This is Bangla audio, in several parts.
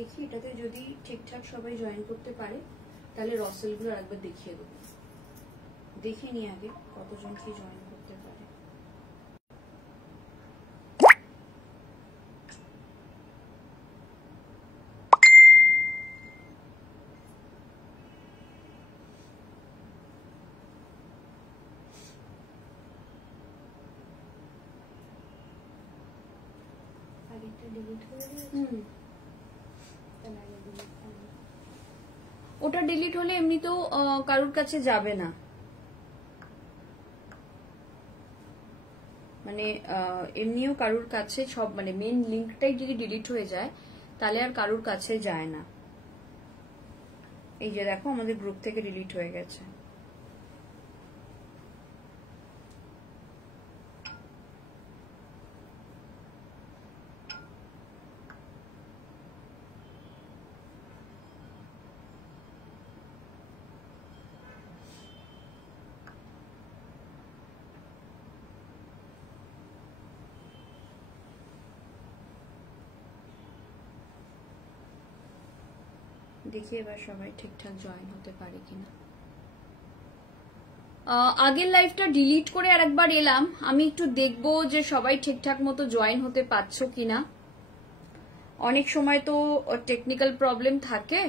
দেখি এটাতে যদি ঠিকঠাক সবাই জয়েন করতে পারে তাহলে রসেল গুলো আরেকবার দেখিয়ে দেবো। দেখে নি আগে কতজন কি জয়েন করতে পারে। ওটা ডিলিট হলে এমনিতেও কারোর কাছে যাবে না, মানে এমনিও কারোর কাছে সব মানে মেন লিঙ্কটাই যদি ডিলিট হয়ে যায় তাহলে আর কারোর কাছে যায় না। এই যে দেখো আমাদের গ্রুপ থেকে ডিলিট হয়ে গেছে। দেখি এবার সবাই ঠিকঠাক জয়েন হতে পারে কিনা। আগের লাইভটা ডিলিট করে আরেকবার এলাম, আমি একটু দেখবো যে সবাই ঠিকঠাক মতো জয়েন হতে পারছো কিনা। অনেক সময় তো টেকনিক্যাল প্রবলেম থাকে।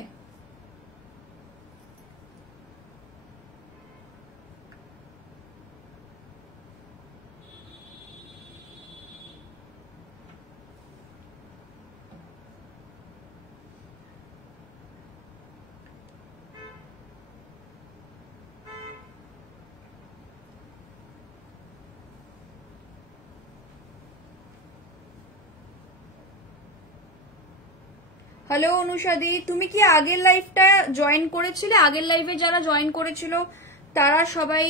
হ্যালো অনুষাদি, তুমি কি আগের লাইভটা জয়েন করেছিলে? আগের লাইভে যারা জয়েন করেছিল তারা সবাই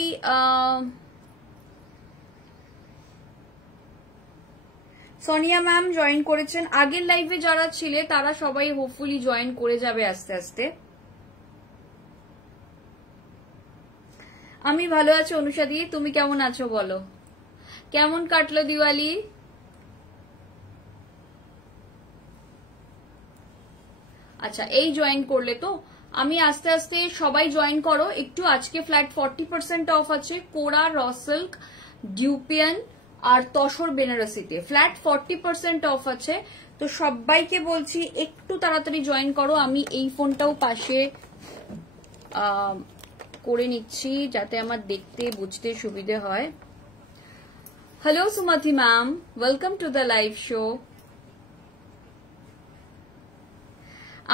সোনিয়া ম্যাম জয়েন করেছেন। আগের লাইভে যারা ছিলে তারা সবাই হোপফুলি জয়েন করে যাবে আস্তে আস্তে। আমি ভালো আছি অনুষাদি, তুমি কেমন আছো বলো? কেমন কাটলো দিওয়ালি? আচ্ছা, এই জয়েন করলে তো আমি আস্তে আস্তে সবাই জয়েন করো একটু। আজকে ফ্ল্যাট 40% অফ আছে কোরা, র সিল্ক, ডিউপিয়ান আর তসর বেনারসিতে ফ্ল্যাট 40% অফ আছে। তো সবাইকে বলছি একটু তাড়াতাড়ি জয়েন করো। আমি এই ফোনটাও পাশে করে নিচ্ছি যাতে আমার দেখতে বুঝতে সুবিধে হয়। Hello Sumati ma'am, welcome to the live show.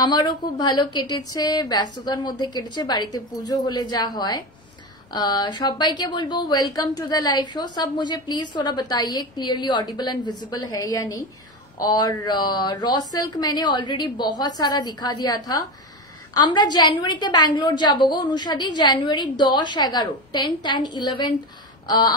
আমারও খুব ভালো কেটেছে, ব্যস্ততার মধ্যে কেটেছে, বাড়িতে পুজো হলে যা হয়। সবাইকে বলবো welcome to the live show. सब मुझे प्लीज थोड़ा बताइए क्लियरली ऑडिबल एंड विजिबल है या नहीं। और रॉ सिल्क मैंने ऑलरेडी बहुत सारा दिखा दिया था। আমরা জানুয়ারিতে ব্যাঙ্গালোর যাবো গো অনুষাদি, জানুয়ারি 10, 11, 10th and 11th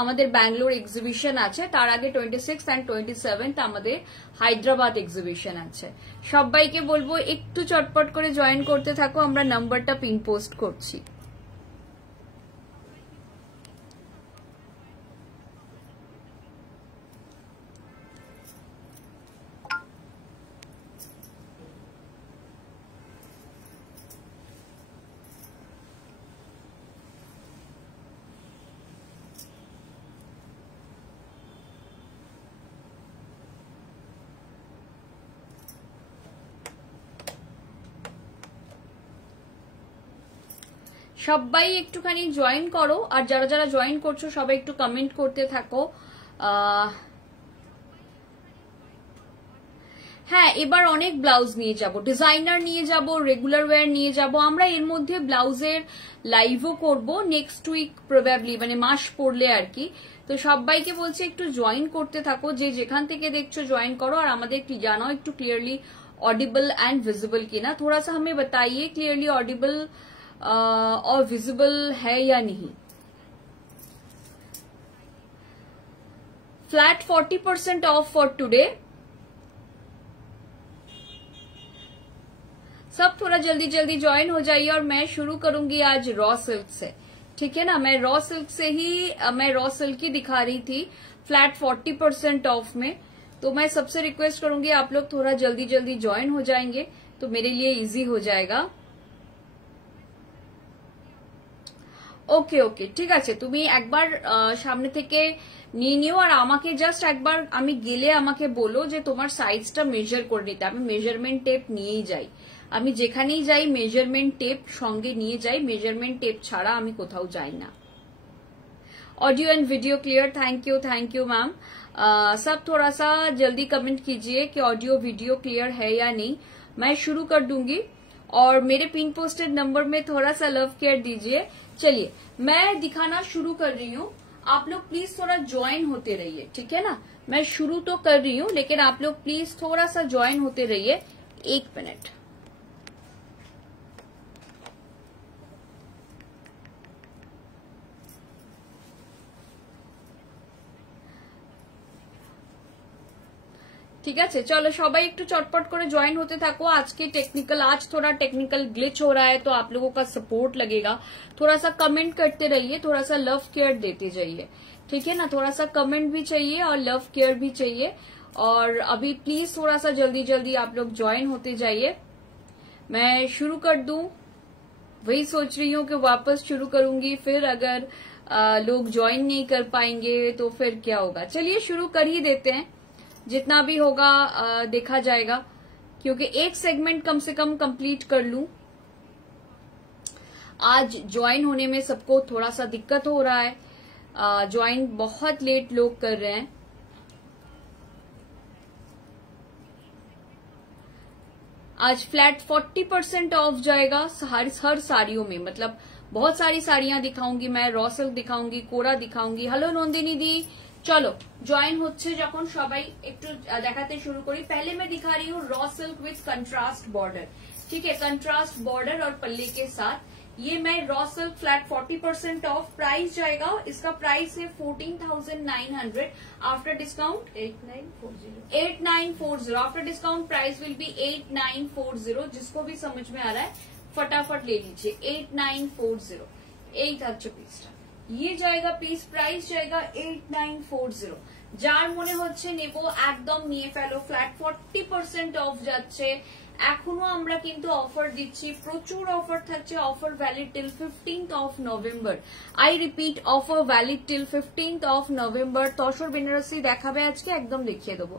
আমাদের ব্যাঙ্গালোর এক্সিবিশন আছে। তার আগে 26th and 27th আমাদের হায়দ্রাবাদ এক্সিবিশন আছে। সবাইকে বলবো একটু চটপট করে জয়েন করতে থাকো, আমরা নাম্বারটা পিন পোস্ট করছি। সবাই একটুখানি জয়েন করো, আর যারা যারা জয়েন করছো সবাই একটু কমেন্ট করতে থাকো। হ্যাঁ, এবার অনেক ব্লাউজ নিয়ে যাব, ডিজাইনার নিয়ে যাব, রেগুলার ওয়্যার নিয়ে যাব। আমরা এর মধ্যে ব্লাউজের লাইভও করব নেক্সট উইক প্রবাবলি, মানে মাস পড়লে আর কি। তো সবাইকে বলছি একটু জয়েন করতে থাকো, যে যেখান থেকে দেখছো জয়েন করো। আর আমাদের জানাও একটু ক্লিয়ারলি ऑडिबल एंड विजिबल की ना, थोड़ा सा हमें बताइए क्लियरली ऑडिबल और विजिबल है या नहीं। Flat 40% of for today. सब थोड़ा जल्दी जल्दी ज्वाइन हो जाइए। और मैं शुरू करूंगी आज रॉ सिल्क से, ठीक है ना। मैं रॉ सिल्क से ही रॉ सिल्क ही दिखा रही थी फ्लैट 40% ऑफ में। तो मैं सबसे रिक्वेस्ट करूंगी आप लोग थोड़ा जल्दी जल्दी ज्वाइन हो जाएंगे, तो मेरे लिए इजी हो जाएगा। ওকে ওকে, ঠিক আছে, তুমি একবার সামনে থেকে নিয়ে নিও আর আমাকে জাস্ট একবার আমি গেলে আমাকে বলো যে তোমার সাইজটা মেজার করে নিতে। আমি মেজারমেন্ট টেপ নিয়েই যাই, আমি যেখানেই যাই মেজারমেন্ট টেপ সঙ্গে নিয়ে যাই, মেজারমেন্ট টেপ ছাড়া আমি কোথাও যাই না। Audio and video clear, thank you ma'am. सब थोड़ा सा जल्दी कमेंट कीजिए कि ऑडियो वीडियो क्लियर है या नहीं। मैं शुरू कर दूंगी और मेरे पिन पोस्टेड नंबर में थोड़ा सा लव केयर दीजिए। चलिए मैं दिखाना शुरू कर रही हूँ, आप लोग प्लीज थोड़ा ज्वाइन होते रहिए, ठीक है ना। मैं शुरू तो कर रही हूँ लेकिन आप लोग प्लीज थोड़ा सा ज्वाइन होते रहिए। 1 मिनट। ठीक है, चलो सबाई एक चटपट कर ज्वाइन होते थको। आज थोड़ा टेक्निकल ग्लिच हो रहा है तो आप लोगों का सपोर्ट लगेगा। थोड़ा सा कमेंट करते रहिए, थोड़ा सा लव केयर देते जाइए, ठीक है ना। थोड़ा सा कमेंट भी चाहिए और लव केयर भी चाहिए। और अभी प्लीज थोड़ा सा जल्दी जल्दी आप लोग ज्वाइन होते जाइए। मैं शुरू कर दूं, वही सोच रही हूँ कि वापस शुरू करूंगी, फिर अगर लोग ज्वाइन नहीं कर पाएंगे तो फिर क्या होगा। चलिए शुरू कर ही देते हैं, जितना भी होगा देखा जाएगा, क्योंकि एक सेगमेंट कम से कम कंप्लीट कर लूं। आज ज्वाइन होने में सबको थोड़ा सा दिक्कत हो रहा है, ज्वाइन बहुत लेट लोग कर रहे हैं। आज फ्लैट 40% ऑफ जाएगा हर साड़ियों में, मतलब बहुत सारी साड़ियां दिखाऊंगी मैं, रॉ सिल्क दिखाऊंगी, कोरा दिखाऊंगी। हेलो नंदिनी दी, चलो जॉइन होच्छे जखन सबाई एकटू देखाते शुरू करी। पहले मैं दिखा रही हूँ raw silk with contrast border, ठीक है, कंट्रास्ट बॉर्डर और पल्ले के साथ। ये मैं raw silk flat 40% of, price जाएगा, इसका प्राइस है 14,900 after discount 8940 after discount price will be 8940। जिसको भी समझ में आ रहा है फटाफट ले लीजिए। 8940 यही था पीसटा, ये जाएगा पीस, प्राइस जाएगा 8940। যার মনে হচ্ছে নেব একদম নিয়ে ফেলো, ফ্ল্যাট 40% অফ যাচ্ছে। এখনো আমরা কিন্তু অফার দিচ্ছি, প্রচুর অফার থাকছে। Offer valid till 15th of November. I repeat, offer valid till 15th of November. Tussar Banarasi দেখাবে আজকে, একদম দেখিয়ে দেবো।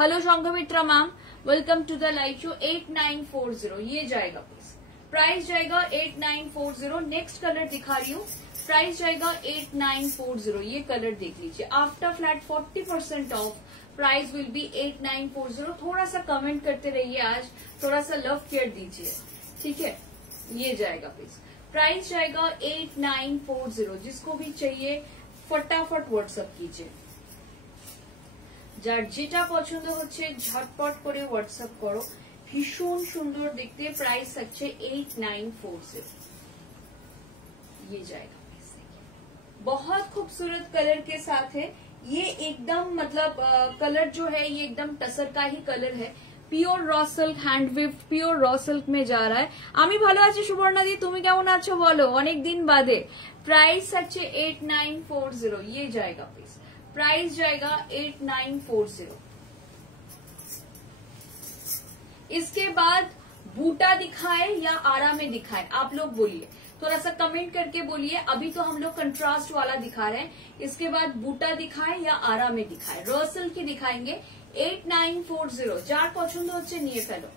Hello Sanghamitra ma'am, welcome to the live show. 8940 ये जाएगा पीस, प्राइस जाएगा 8940। नेक्स्ट कलर दिखा रही हूँ, प्राइस जाएगा 8940। ये कलर देख लीजिए, after flat 40% of, price will be 8940। थोड़ा सा कमेंट करते रहिए, आज थोड़ा सा लव केयर दीजिए, ठीक है। ये जाएगा पीस, प्राइस जाएगा 8940। जिसको भी चाहिए फटाफट व्हाट्सएप कीजिए, যার যেটা পছন্দ হচ্ছে ঝটপট করে হোয়াটসঅ্যাপ করো। ভীষণ সুন্দর দেখতে, প্রাইস থাকছে 8940। ये जाएगा, बहुत खूबसूरत कलर के साथ है ये, एकदम मतलब कलर जो है ये एकदम टसर का ही कलर है। Pure raw silk, hand weaved pure raw silk में जा रहा है। আমি ভালো আছি সুবর্ণা দি, তুমি কেমন আছো বলো, অনেক দিন বাদে। प्राइस আছে 8940। ये जाएगा प्लीज, प्राइस जाएगा 8940। इसके बाद बूटा दिखाए या आरा में दिखाए, आप लोग बोलिए, थोड़ा सा कमेंट करके बोलिए। अभी तो हम लोग कंट्रास्ट वाला दिखा रहे हैं, इसके बाद बूटा दिखाए या आरा में दिखाए, র সিল্ক की दिखाएंगे। 8940 যার পছন্দ হচ্ছে নিয়ে ফেলো।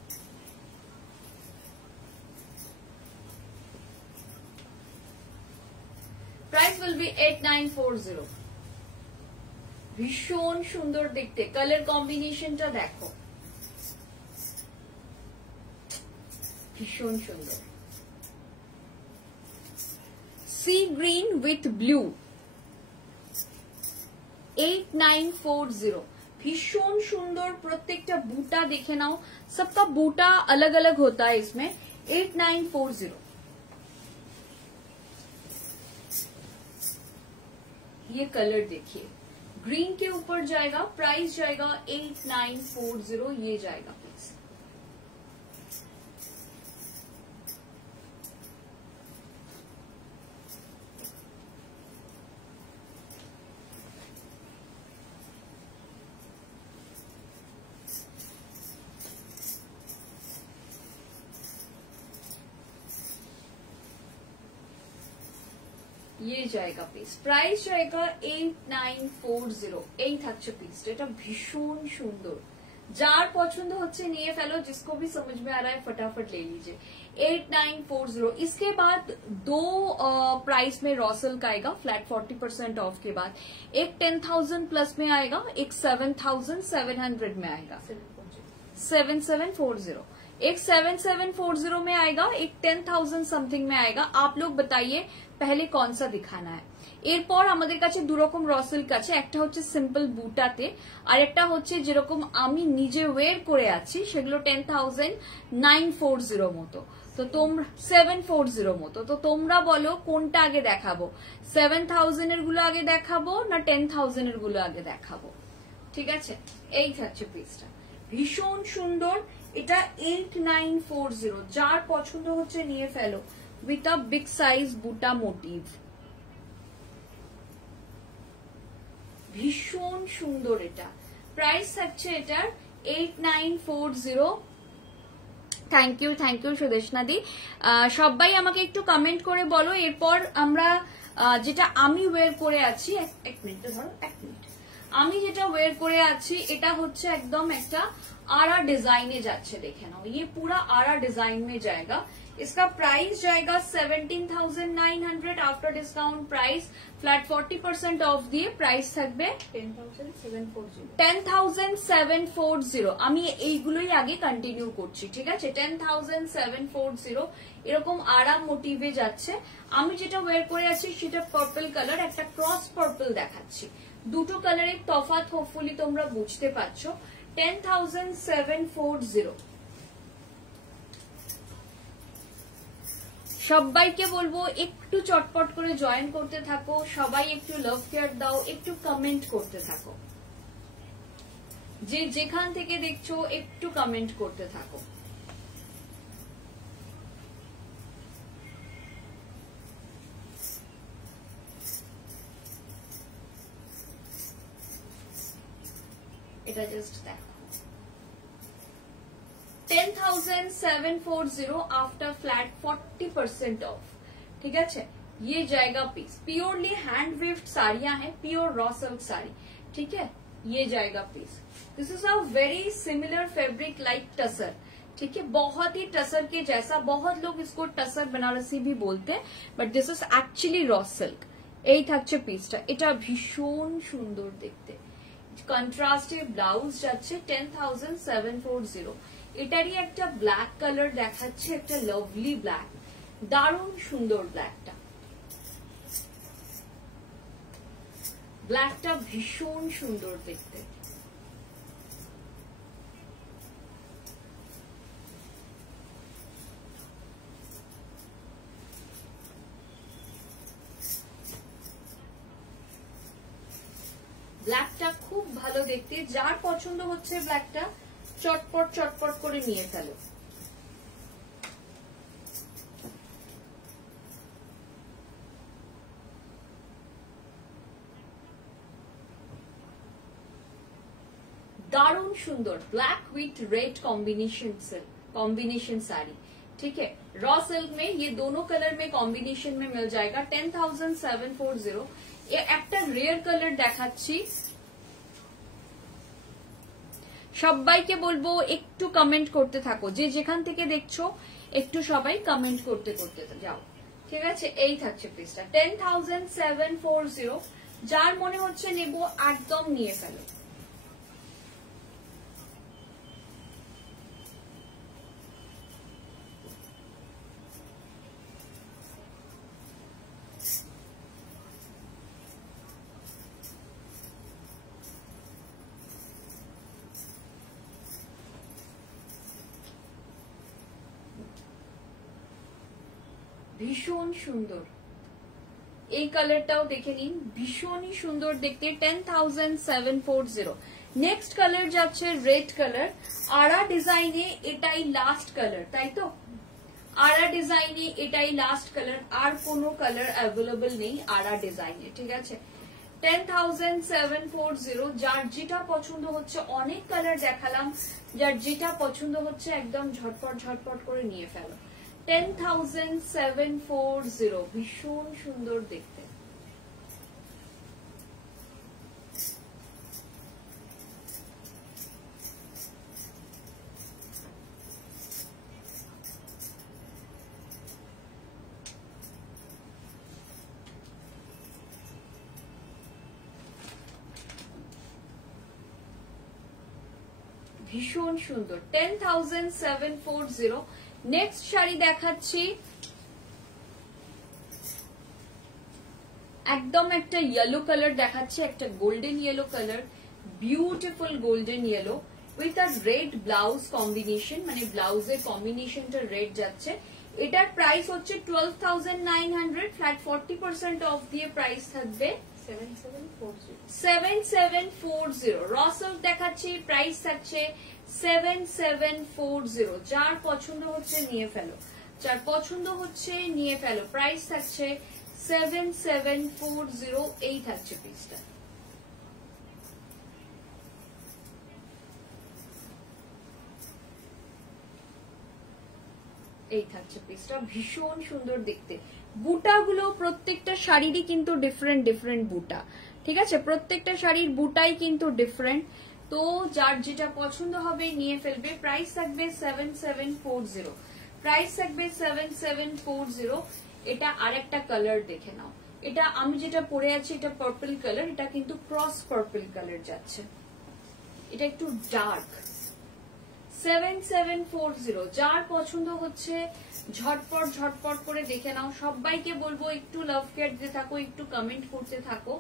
Price will be 8940। ভীষণ সুন্দর দেখতে, কালার কম্বিনেশনটা দেখো, ভীষণ সুন্দর। सी ग्रीन विथ ब्लू 8940। भीषण सुंदर, प्रत्येकटा बूटा देखे नाओ, सबका बूटा अलग अलग होता है इसमें। 8940 ये कलर देखिए, ग्रीन के ऊपर जाएगा, प्राइस जाएगा 8940। ये जाएगा प्लीज। ये जाएगा পিস, প্রাইস जाएगा 8940। এই থাকছে পিসটা, এটা ভীষণ সুন্দর। যার পছন্দ হচ্ছে নিয়ে ফেলো, जिसको भी समझ में आ रहा है फटाफट ले लीजिए। 8940। इसके बाद दो प्राइस में रॉ सिल्क आएगा फ्लैट 40% ऑफ के बाद। एक 10,000 प्लस में आएगा, एक 7,700 में आएगा, 7740। एक 7740 में आएगा, एक 10,000 समथिंग में आएगा। आप लोग बताइए पहले कौन सा दिखाना है। এরপর আমাদের কাছে দুরকম র সিল্ক আছে, একটা হচ্ছে সিম্পল বুটাতে, আর একটা হচ্ছে যেরকম আমি নিজে ওয়্যার করে আছি সেগুলো 10,940 মতো, তো তোমরা 740 মতো। তো তোমরা বলো কোনটা আগে দেখাবো, 7,000 এর গুলো আগে দেখাবো না 10,000 এর গুলো আগে দেখাবো? ঠিক আছে, এই থাকছে পিসটা, ভীষণ সুন্দর। এটা 8940। যার পছন্দ হচ্ছে নিয়ে ফেলো, উইথ আ বিগ সাইজ বুটা মোটিভ। ভীষণ সুন্দর এটা, প্রাইস থাকছে এটার 8940। থ্যাংক ইউ সুদেশনা দি। সবাই আমাকে একটু কমেন্ট করে বলো। এরপর আমরা যেটা আমি ওয়্যার করে আছি, এক মিনিট ধরো, এক মিনিট, আমি যেটা ওয়্যার করে আছি এটা হচ্ছে একদম একটা आरा डिजाइन में जाच्छे, देखे ना, ये पूरा आरा डिजाइन में जाएगा। इसका प्राइस जाएगा 17,900 after discount price, flat 40% of दिए प्राइस থাকবে 10,740। আমি এইগুলোই আগে কন্টিনিউ করছি, ঠিক আছে। 10,740 এরকম আরাম মোটিভে যাচ্ছে। আমি যেটা ওয়্যার করে আছি সেটা পার্পল কালার, একটা ক্রস পার্পল দেখাচ্ছি। দুটো কালারের তফাৎ হোপফুলি তোমরা বুঝতে পারছো। 10,740। সবাইকে বলবো একটু চটপট করে জয়েন করতে থাকো, সবাই একটু লাভ কেয়ার দাও, একটু কমেন্ট করতে থাকো, যে যেখান থেকে দেখছো একটু কমেন্ট করতে থাকো। এটা জাস্ট দেখো, 10,740 आफ्टर फ्लैट 40% ऑफ। ठीक है, ये जाएगा पीस। प्योरली हैंड वेव्ड साड़ियां हैं, प्योर रॉ सिल्क साड़ी। ठीक है, ये जाएगा piece. This is a very similar fabric like tussar. ठीक है, बहुत ही टसर के जैसा, बहुत लोग इसको टसर बनारसी भी बोलते हैं, but this is actually raw silk. এই থাকছে পিসটা, এটা ভীষণ সুন্দর দেখতে। কন্ট্রাস্টে ব্লাউজ যাচ্ছে 10,740। এটারই একটা ব্ল্যাক কালার দেখাচ্ছে, একটা লাভলি ব্ল্যাক, দারুণ সুন্দর ব্ল্যাকটা। ব্ল্যাকটা ভীষণ সুন্দর দেখতে। ব্ল্যাকটা খুব ভালো দেখতে, যার পছন্দ হচ্ছে ব্ল্যাকটা চটপট চটপট করে নিয়ে ফেলো। दारुण सुंदर black with red combination sari. ठीक है, रॉ सिल्क में ये दोनों कलर में कॉम्बिनेशन में मिल जाएगा। 10,740। ये একটা রেয়ার কালার দেখাচ্ছি। সবাইকে বলবো একটু কমেন্ট করতে থাকো, যে যেখান থেকে দেখছো একটু সবাই কমেন্ট করতে করতে যাও। ঠিক আছে, এই থাকছে পিসটা 10,740। যার মনে হচ্ছে নেবো একদম নিয়ে ফেলো। ভীষণ সুন্দর, এই কালারটাও দেখে নিন, ভীষণই সুন্দর দেখতে। 10,740। নেক্সট কালার যাচ্ছে রেড কালার। আরা ডিজাইনে এটাই লাস্ট কালার, তাই তো? আরা ডিজাইনে এটাই লাস্ট কালার, আর কোনো কালার অ্যাভেলেবল নেই আরা ডিজাইনে। ঠিক আছে, 10,740। যার যেটা পছন্দ হচ্ছে, অনেক কালার দেখালাম, যার যেটা পছন্দ হচ্ছে একদম ঝটপট ঝটপট করে নিয়ে ফেলো। 10,740 ভীষণ সুন্দর দেখতে। ভীষণ সুন্দর 10,740। নেক্সট শাড়ি দেখাচ্ছি একদম একটা ইয়েলো কালার দেখাচ্ছি, একটা golden yellow colour, beautiful golden yellow with a red blouse combination, মানে ব্লাউজের কম্বিনেশনটা রেড যাচ্ছে। এটার প্রাইস হচ্ছে 12,900, ফ্ল্যাট 40% অফ দিয়ে প্রাইস থাকবে 7740। রসল দেখাচ্ছি, প্রাইস থাকছে 7740। যার পছন্দ হচ্ছে নিয়ে ফেলো, যার পছন্দ হচ্ছে নিয়ে ফেলো। প্রাইস থাকছে 7740। এই থাকছে পিসটা। এই থাকছে পিসটা, ভীষণ সুন্দর দেখতে। বুটাগুলো প্রত্যেকটা শাড়িরই কিন্তু ডিফারেন্ট ডিফারেন্ট বুটা, ঠিক আছে? প্রত্যেকটা শাড়ির বুটাই কিন্তু ডিফারেন্ট। তো যার যেটা পছন্দ হবে নিয়ে ফেলবে। প্রাইস থাকবে 7740। প্রাইস থাকবে 7740। এটা আরেকটা কালার দেখে নাও। এটা আমি যেটা পরে আছি এটা পার্পল কালার, এটা কিন্তু ক্রস পার্পল কালার যাচ্ছে, এটা একটু ডার্ক। 7740। যার পছন্দ হচ্ছে ঝটপট ঝটপট করে দেখে নাও। সবাইকে বলবো একটু লাভ কেয়ার দিতে থাকো, একটু কমেন্ট করতে থাকো।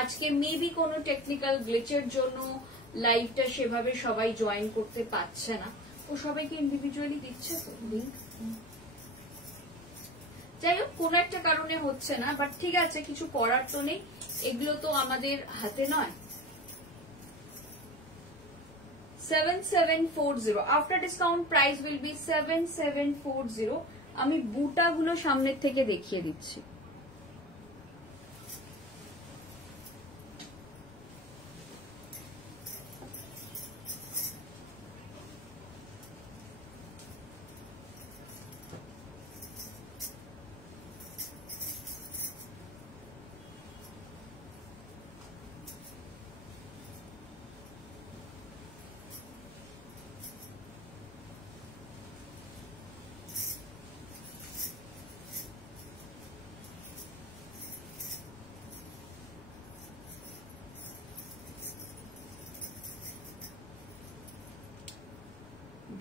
আজকে মেবি কোনো টেকনিক্যাল গ্লিচের জন্য লাইভটা সেভাবে সবাই জয়েন করতে পারছে না, ও সবাইকে ইন্ডিভিজুয়ালি দিচ্ছে তো লিংক। যাই হোক কোনো একটা কারণে হচ্ছে না, বাট ঠিক আছে, কিছু করার তো নেই, এগুলো তো আমাদের হাতে নয়। 7740 after discount price will be 7740। আমি বুটাগুলো সামনের থেকে দেখিয়ে দিচ্ছি।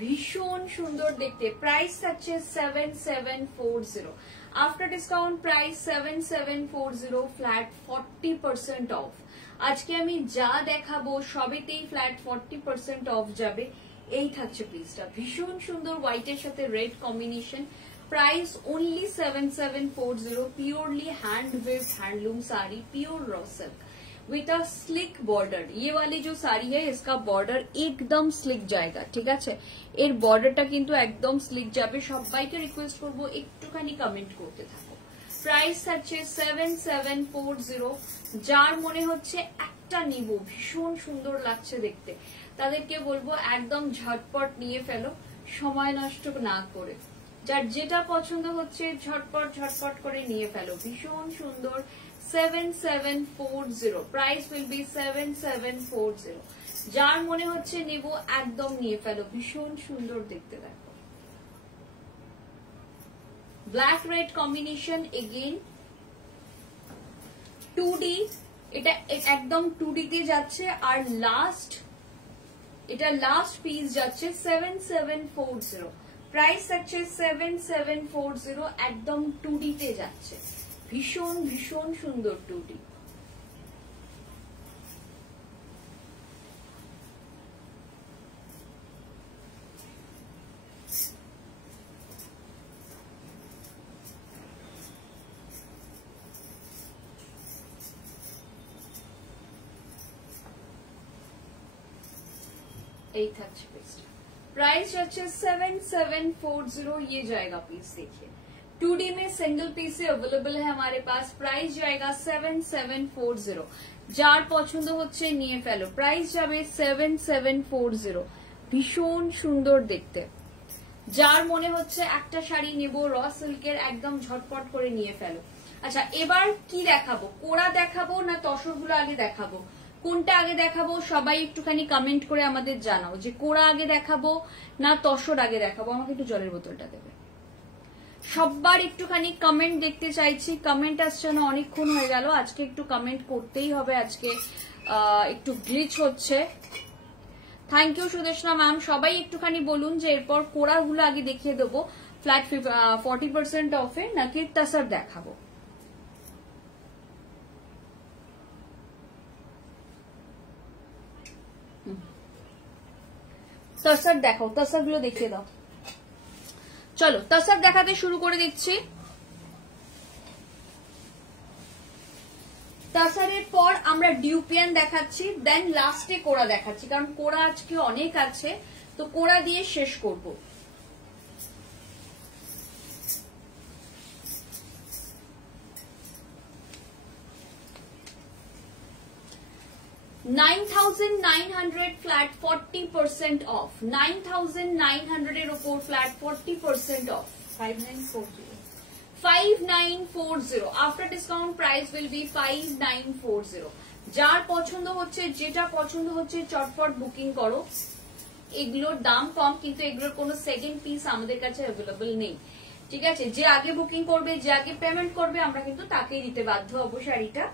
ভীষণ সুন্দর দেখতে। প্রাইস থাকছে 7740। After discount price 7740, flat 40% of. আজকে আমি যা দেখাবো সবেতেই ফ্ল্যাট 40% অফ যাবে। এই থাকছে পিসটা, ভীষণ সুন্দর হোয়াইটের সাথে red combination. Price only 7740। Purely hand weave handloom sari, pure raw silk with a slick border. ये वाली जो साड़ी है इसका बॉर्डर एकदम स्लिक जाएगा, ठीक है? एर बॉर्डरটা কিন্তু একদম স্লিক যাবে। সবাইকে রিকোয়েস্ট করব একটুখানি কমেন্ট করতে থাকো। প্রাইস থাকছে 7740। যার মনে হচ্ছে একটা নিব, ভীষণ সুন্দর লাগছে দেখতে, তাদেরকে বলবো একদম ঝটপট নিয়ে ফেলো, সময় নষ্ট না করে। যার যেটা পছন্দ হচ্ছে ঝটপট ঝটপট করে নিয়ে ফেলো, ভীষণ সুন্দর। 7740 প্রাইস উইল বি 7740। যার মনে হচ্ছে নেব একদম নিয়ে ফেলো, ভীষণ সুন্দর দেখতে। দেখো black red combination, again 2D, এটা একদম 2D তে যাচ্ছে। আর এটা লাস্ট পিস যাচ্ছে 7740। প্রাইস থাকছে 7740, একদম 2D তে যাচ্ছে, ভীষণ ভীষণ সুন্দর 2D। এই থাকছে পিসটা, प्राइस যাচ্ছে 7740। ये जाएगा पीस, देखिए 2D में सिंगल पीस से अवेलेबल है हमारे पास। प्राइस जाएगा 7740। যার পছন্দ হচ্ছে নিয়ে ফেলো। প্রাইস যাবে 7740, ভীষণ সুন্দর দেখতে। যার মনে হচ্ছে একটা শাড়ি নেব র সিল্কের, একদম ঝটপট করে নিয়ে ফেলো। আচ্ছা এবার কি দেখাবো, কোড়া দেখাবো না তসরগুলো আগে দেখাবো, কোনটা আগে দেখাবো? সবাই একটুখানি কমেন্ট করে আমাদের জানাও যে কোড়া আগে দেখাবো না তসর আগে দেখাবো। আমাকে একটু জলের বোতলটা দেবে। সবার একটুখানি কমেন্ট দেখতে চাইছি, কমেন্ট আসছে না, অনেকক্ষণ হয়ে গেল। আজকে একটু কমেন্ট করতেই হবে, আজকে একটু গ্লিচ হচ্ছে। Thank you Sudeshna ma'am. সবাই একটুখানি বলুন যে এরপর কোড়াগুলো আগে দেখিয়ে দেবো ফ্ল্যাট 40% অফে নাকি টাসার দেখাবো। টাসার দেখাও, টাসার গুলো দেখিয়ে দাও। চলো টাসার দেখাতে শুরু করে দিচ্ছি। টাসারের পর আমরা ডিউপিয়ান দেখাচ্ছি, দেন লাস্টে কোড়া দেখাচ্ছি, কারণ কোড়া আজকে অনেক আছে, তো কোড়া দিয়ে শেষ করব। $9,900 ফ্ল্যাট 40% অফ। 9,900 এর উপর flat 40% of. 5940 after discount price will be 5940। যার পছন্দ হচ্ছে, যেটা পছন্দ হচ্ছে চটপট বুকিং করো। এগুলোর দাম কম, কিন্তু এগুলোর কোনো সেকেন্ড পিস আমাদের কাছে অ্যাভেলেবল নেই, ঠিক আছে? যে আগে বুকিং করবে, যে আগে পেমেন্ট করবে, আমরা কিন্তু তাকেই দিতে বাধ্য হবো শাড়িটা।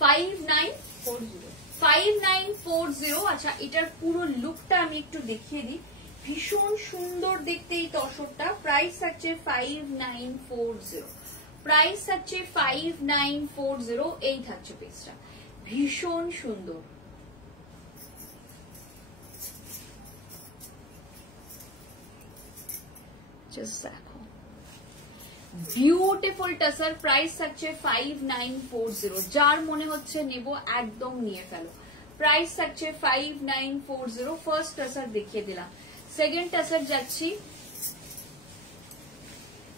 5940। আচ্ছা, এটার পুরো লুকটা আমি একটু দেখিয়ে দিই। ভীষণ সুন্দর দেখতে এই তসরটা। প্রাইস থাকছে 5940। প্রাইস থাকছে 5940। এই থাকছে পিসটা, ভীষণ সুন্দর। জাস্ট দেখো, বিউটিফুল টাসার। প্রাইস থাকছে 5940। যার মনে হচ্ছে নেব একদম নিয়ে ফেলো। প্রাইস থাকছে 5940। ফার্স্ট টাসার দেখিয়ে দিলাম, সেকেন্ড টাসার যাচ্ছি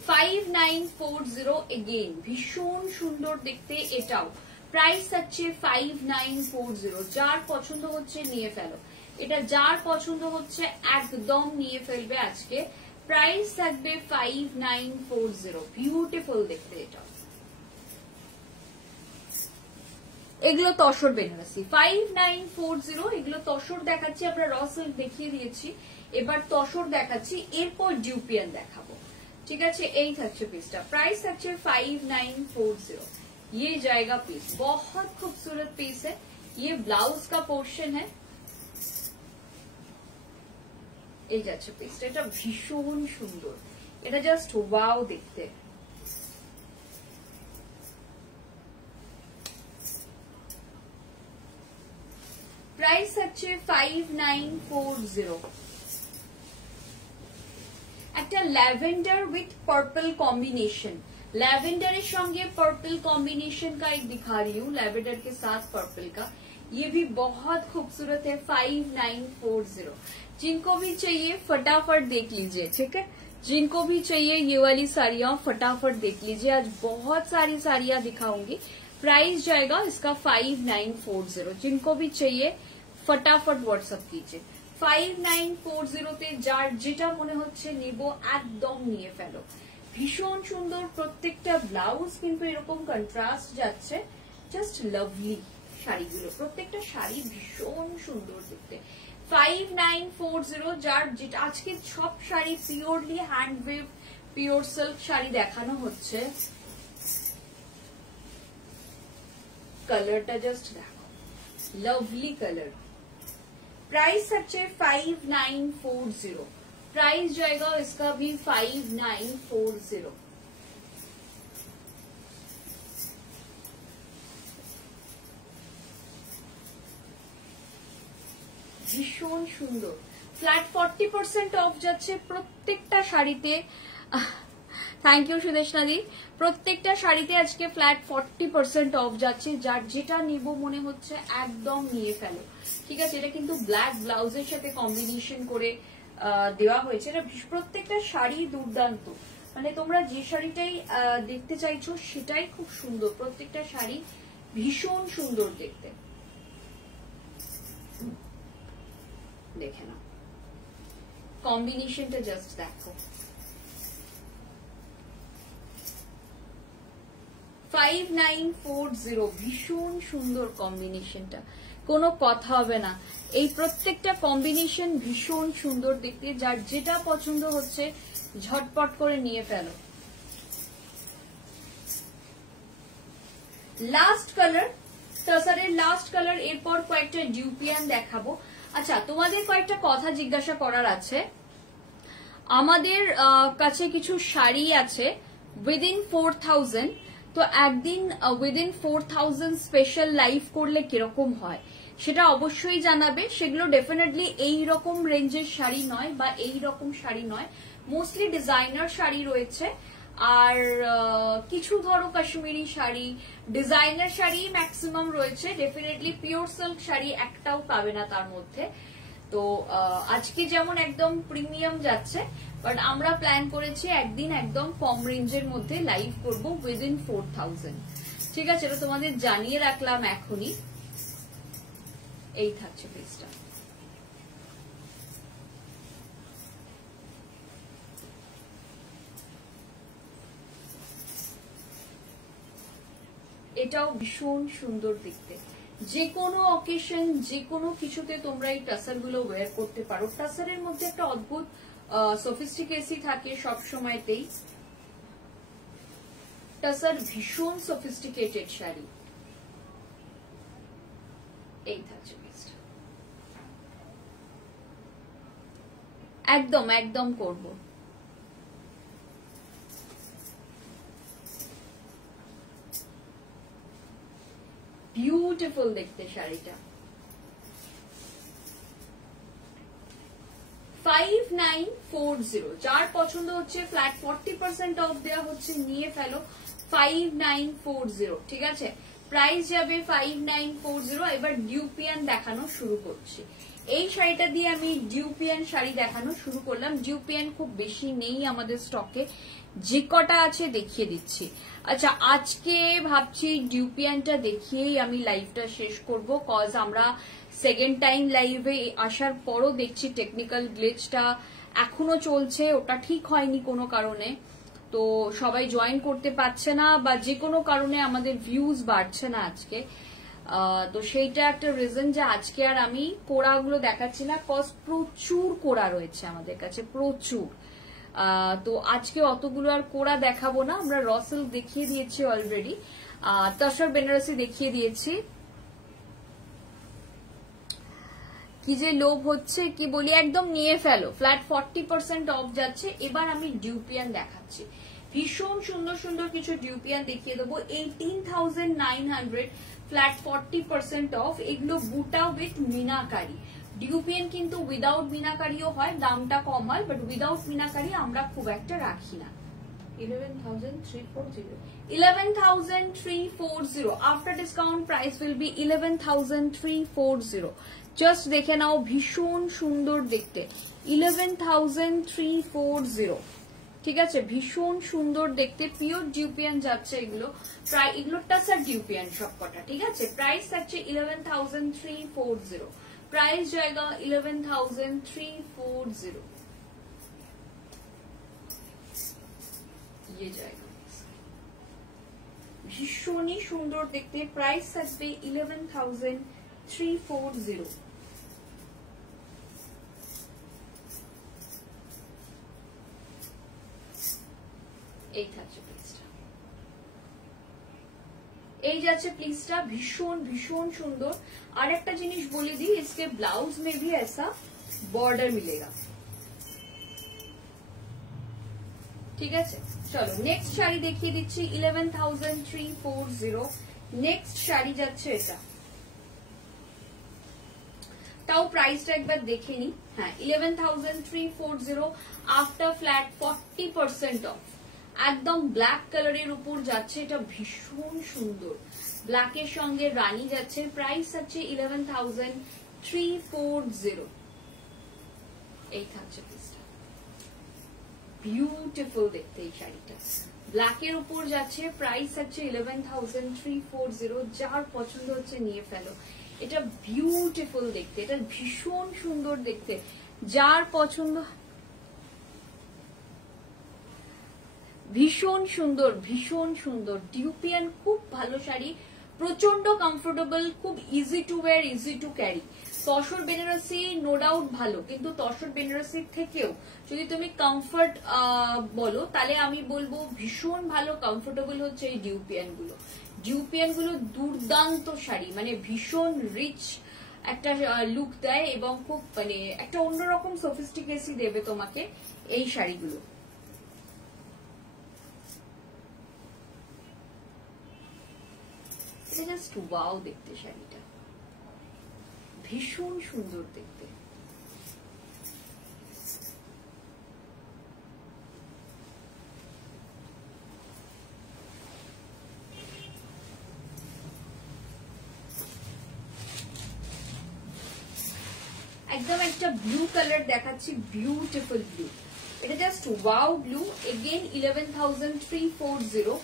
5940 এগেইন। ভীষণ সুন্দর দেখতে এটাও। প্রাইস থাকছে 5940। যার পছন্দ হচ্ছে নিয়ে ফেলো, এটা যার পছন্দ হচ্ছে একদম নিয়ে ফেলবে আজকে। প্রাইস থাকবে 5940। বিউটিফুল দেখতে এটা। এগুলো তসর বেনারসি 5940। এগুলো তসর দেখাচ্ছি, আমরা র সিল্ক দেখিয়ে দিয়েছি, এবার তসর দেখাচ্ছি, এরপর ডিউপিয়ান দেখাবো, ঠিক আছে? এই থাকছে পিসটা। প্রাইস থাকছে 5940। ये जाएगा पीस, बहुत खूबसूरत पीस है। ये ब्लाउज का पोर्शन है। এই যাচ্ছে পিসটা, এটা ভীষণ সুন্দর, এটা জাস্ট ওয়াও দেখতে। প্রাইস হচ্ছে 5940। একটা lavender with purple combination, lavender संगे पर्पल कॉम्बिनेशन का एक दिखा रही हूँ, लैवेंडर के साथ पर्पल का। ये भी बहुत खूबसूरत है। 5940। जिनको भी चाहिए फटाफट देख लीजिए, ठीक है? जिनको भी चाहिए ये वाली साड़ियां फटाफट देख लीजिए। आज बहुत सारी साड़ियां दिखाऊंगी। प्राइस जाएगा इसका 5940। जिनको भी चाहिए फटाफट व्हाट्सएप कीजिए। 5940 তে যার যেটা মনে হচ্ছে নেব একদম নিয়ে ফেলো। ভীষণ সুন্দর প্রত্যেকটা ব্লাউজ, কিন্তু এরকম কন্ট্রাস্ট যাচ্ছে, জাস্ট লাভলি শাড়িগুলো। প্রত্যেকটা শাড়ি ভীষণ সুন্দর দেখতে। 5940। যার যেটা আজকে সব sari purely hand weave pure silk sari দেখানো হচ্ছে। কালারটা জাস্ট দেখো, লাভলি কালার। प्राइस अच्छे 5940। प्राइस जाएगा इसका भी 5940। ভীষণ সুন্দর। ফ্ল্যাট 40% অফ যাচ্ছে প্রত্যেকটা শাড়িতে। থ্যাংক ইউ সুদেশনাদি। প্রত্যেকটা শাড়িতে আজকে ফ্ল্যাট 40% অফ যাচ্ছে। যার যেটা নিব মনে হচ্ছে একদম নিয়ে ফেলো, ঠিক আছে? এটা কিন্তু ব্ল্যাক ব্লাউজের সাথে কম্বিনেশন করে দেওয়া হয়েছে। এটা প্রত্যেকটা শাড়ি দুর্দান্ত, মানে তোমরা যে শাড়িটাই দেখতে চাইছো সেটাই খুব সুন্দর। প্রত্যেকটা শাড়ি ভীষণ সুন্দর দেখতে। দেখে নাও কম্বিনেশনটা, জাস্ট দেখো। 5940 ভীষণ সুন্দর কম্বিনেশনটা, কোনো কথা হবে না। এই প্রত্যেকটা কম্বিনেশন ভীষণ সুন্দর দেখতে। যার যেটা পছন্দ হচ্ছে ঝটপট করে নিয়ে ফেলো। লাস্ট কালার টাসারের লাস্ট কালার, এরপর কয়েকটা ডিউপিয়ান দেখাবো। আচ্ছা, তোমাদের কয়েকটা কথা জিজ্ঞাসা করার আছে। আমাদের কাছে কিছু শাড়ি আছে উইদিন 4000, তো একদিন উইদিন 4000 স্পেশাল লাইভ করলে কিরকম হয় সেটা অবশ্যই জানাবে। সেগুলো ডেফিনেটলি এই রকম রেঞ্জের শাড়ি নয় বা এই রকম শাড়ি নয়, মোস্টলি ডিজাইনার শাড়ি রয়েছে। আর কিছু ধরো কাশ্মীরি শাড়ি, ডিজাইনার শাড়ি ম্যাক্সিমাম রয়েছে। ডেফিনেটলি পিওর সিল্ক শাড়ি একটাও পাবে না তার মধ্যে। তো আজকে যেমন একদম প্রিমিয়াম যাচ্ছে, বাট আমরা প্ল্যান করেছি একদিন একদম কম রেঞ্জের মধ্যে লাইভ করব উইদিন 4000। ঠিক আছে, এটা তোমাদের জানিয়ে রাখলাম এখনই। এই থাকছে পিসটা। এটাও ভীষণ সুন্দর দেখতে, যে কোনো অকেশন, যে কোনো কিছুতে তোমরা এই টাসার গুলো ওয়্যার করতে পারো। টাসারের মধ্যে একটা অদ্ভুত সফিস্টিকেসি থাকে সব সময়তেই। টাসার ভীষণ সফিস্টিকেটেড শাড়ি। এই থাকছে পিসটা। একদম একদম করব। বিউটিফুল দেখতে শাড়িটা। 5940, যার পছন্দ হচ্ছে ফ্ল্যাট 40% অফ দেওয়া হচ্ছে, নিয়ে ফেলো। 5940, ঠিক আছে, প্রাইস যাবে 5940। এবার ডিউপিয়ান দেখানো শুরু করছি। এই শাড়িটা দিয়ে আমি ডিউপিয়ান শাড়ি দেখানো শুরু করলাম। ডিউপিয়ান খুব বেশি নেই আমাদের স্টকে, যে কটা আছে দেখিয়ে দিচ্ছি। আচ্ছা, আজকে ভাবছি ডিউপিয়ানটা দেখিয়েই আমি লাইভটা শেষ করব, কজ আমরা সেকেন্ড টাইম লাইভে আসার পরও দেখছি টেকনিক্যাল গ্লিচটা এখনো চলছে, ওটা ঠিক হয়নি কোনো কারণে। তো সবাই জয়েন করতে পারছে না, বা যে কোনো কারণে আমাদের ভিউজ বাড়ছে না আজকে। তো সেইটা একটা রিজন যে আজকে আর আমি কোড়াগুলো দেখাচ্ছি না, কজ প্রচুর কোড়া রয়েছে আমাদের কাছে, প্রচুর। তো আজকে অতগুলো আর কোড়া দেখাবো না। আমরা র সিল্ক দেখিয়ে দিয়েছি অলরেডি, তসর বেনারসি দেখিয়ে দিয়েছি। কি যে লোভ হচ্ছে কি বলি, একদম নিয়ে ফেলো, ফ্ল্যাট 40% অফ যাচ্ছে। এবার আমি ডিউপিয়ান দেখাচ্ছি, ভীষণ সুন্দর সুন্দর কিছু ডিউপিয়ান দেখিয়ে দেবো। 18,900, ফ্ল্যাট 40% অফ। এগুলো বুটা উইথ মিনাকারি। ডিউপিয়ান কিন্তু উইদাউট মিনাকারিও হয়, দামটা কম হয়, বাট উইদাউট মিনাকারি আমরা খুব একটা রাখি না। 11,340 after discount price will be 11,340। Just দেখে নাও, ভীষণ সুন্দর দেখতে, 11,340। ঠিক আছে, ভীষণ সুন্দর দেখতে, পিওর ডিউপিয়ান যাচ্ছে এগুলো। প্রায় এগুলো টাসার ডিউপিয়ান সবকটা। ঠিক আছে, প্রাইস থাকছে 11,340, প্রাইস জায়গা 11,340 ये जाएगा। ভীষণই সুন্দর দেখতে, প্রাইস থাকবে 11,340। এই থাকছে প্লিজটা, এই যাচ্ছে প্লিজটা, ভীষণ ভীষণ সুন্দর। আর একটা জিনিস বলে দিই, इसके ब्लाउज में भी ऐसा बॉर्डर मिलेगा। ঠিক আছে, চলো নেক্সট শাড়ি দেখিয়ে দিচ্ছি। 11,340। নেক্সট শাড়ি যাচ্ছে এটা, তাও প্রাইসটা একবার দেখে নি। হ্যাঁ, 11,340 আফটার ফ্ল্যাট 40% অফ। একদম ব্ল্যাক কালারের উপর যাচ্ছে, এটা ভীষণ সুন্দর, ব্ল্যাকের সঙ্গে রানী যাচ্ছে। প্রাইস আছে 11,340। এই থাকছে পিসটা, বিউটিফুল দেখতে এই শাড়িটা, ব্ল্যাকের উপর যাচ্ছে। প্রাইস আছে 11,340। যার পছন্দ হচ্ছে নিয়ে ফেলো, এটা বিউটিফুল দেখতে, এটা ভীষণ সুন্দর দেখতে, যার পছন্দ। ভীষণ সুন্দর, ভীষণ সুন্দর ডিউপিয়ান, খুব ভালো শাড়ি, প্রচন্ড কমফোর্টেবল, খুব easy to wear, easy to carry. Tussar Banarasi no doubt ভালো, কিন্তু তসর বেনারসির থেকেও যদি তুমি কমফর্ট বলো, তাহলে আমি বলবো ভীষণ ভালো কমফোর্টেবল হচ্ছে এই ডিউপিয়ান গুলো। ইউপিএন গুলো দুর্দান্ত শাড়ি, মানে ভীষণ রিচ একটা লুক দেয় এবং খুব মানে একটা অন্যরকম সফিস্টিকেসি দেবে তোমাকে এই শাড়িগুলো। এটা জাস্ট ওয়াও দেখতে, শাড়িটা ভীষণ সুন্দর দেখতে। একদম একটা ব্লু কালার দেখাচ্ছি, বিউটিফুল ব্লু। এটা জাস্ট ওয়াও ব্লু, এগেইন 11,340।